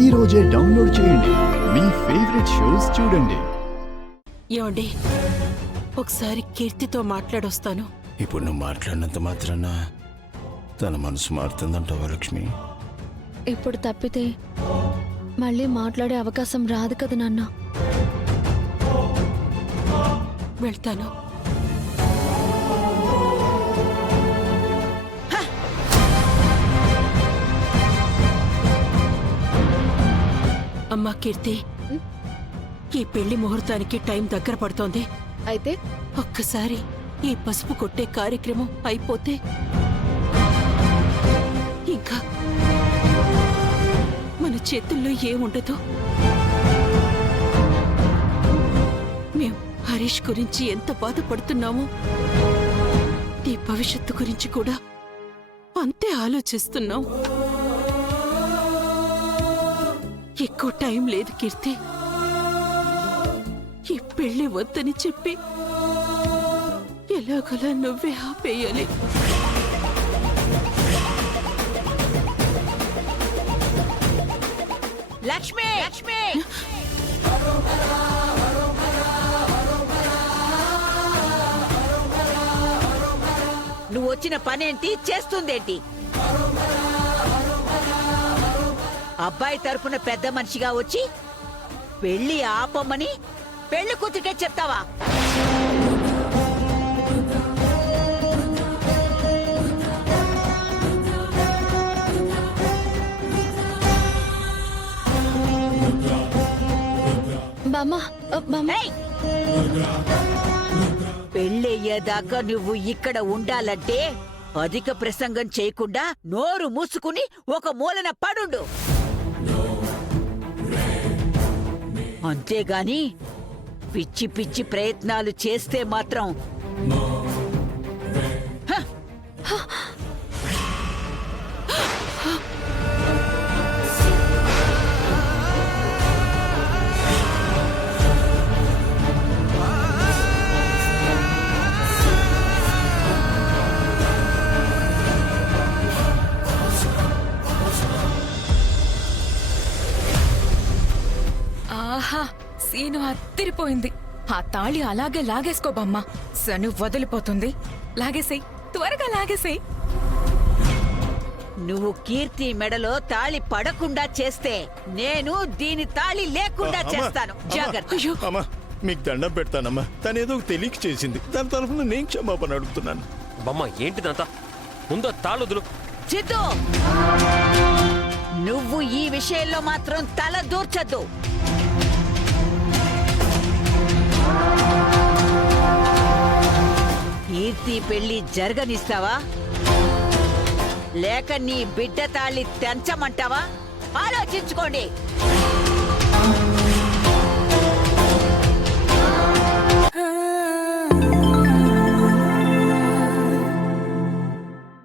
ఈ రోజే డౌన్లోడ్ చేయండి. మీ ఫేవరెట్ షోస్ చూడండి. ఏమండి, ఒకసారి కీర్తితో మాట్లాడొస్తాను. ఇప్పుడు నువ్వు మాట్లాడినంత మాత్రాన తన మనసు మారుతుందంటావా లక్ష్మి? ఇప్పుడు తప్పితే మళ్ళీ మాట్లాడే అవకాశం రాదు కదా నాన్న. వెళ్తాను. అమ్మా కీర్తి, ఈ పెళ్లి ముహూర్తానికి టైం దగ్గర పడుతోంది. అయితే ఒక్కసారి ఈ పసుపు కొట్టే కార్యక్రమం అయిపోతే ఇంకా మన చేతుల్లో ఏముండదు. మేం హరీష్ గురించి ఎంత బాధపడుతున్నామో నీ భవిష్యత్తు గురించి కూడా అంతే ఆలోచిస్తున్నాం. ఎక్కువ టైం లేదు కీర్తి. ఈ పెళ్లి వద్దని చెప్పి ఎలాగోలా నువ్వే ఆపేయాలి. లక్ష్మి, లక్ష్మి, నువ్వు వచ్చిన పనేంటి, చేస్తుందేంటి? అబ్బాయి తరపున పెద్ద మనిషిగా వచ్చి పెళ్లి ఆపమని పెళ్లి కూతురికే చెప్తావా? పెళ్ళయ్యేదాకా నువ్వు ఇక్కడ ఉండాలంటే అధిక ప్రసంగం చేయకుండా నోరు మూసుకుని ఒక మూలన పడుండు. అంతేగాని పిచ్చి పిచ్చి ప్రయత్నాలు చేస్తే మాత్రం ఆహా, సీను అత్తిరిపోయింది. ఆ తాళి అలాగే లాగేసుకోబమ్మా. సను వదిలిపోతుంది. లాగేసేయ్, త్వరగా లాగేసేయ్. నువ్వు కీర్తి మెడలో తాళి పడకుండా చేస్తే నేను దీని తాళి లేకుండా చేస్తాను. జాగ్రత్త. అమ్మా, మీకు దండం పెడతానమ్మా. తనేదో తెలియక చేసింది. దాని తరఫున నేను క్షమాపణ అడుగుతున్నాను. బమ్మ, ఏంటిదంతా? ముందు తాళొదులు. చిత్తు, నువ్వు ఈ విషయంలో మాత్రం తల దూర్చద్దు. కీర్తి పెళ్లి జరగనిస్తావా లేక నీ బిడ్డ తాళి తెంచమంటావా? ఆలోచించుకోండి.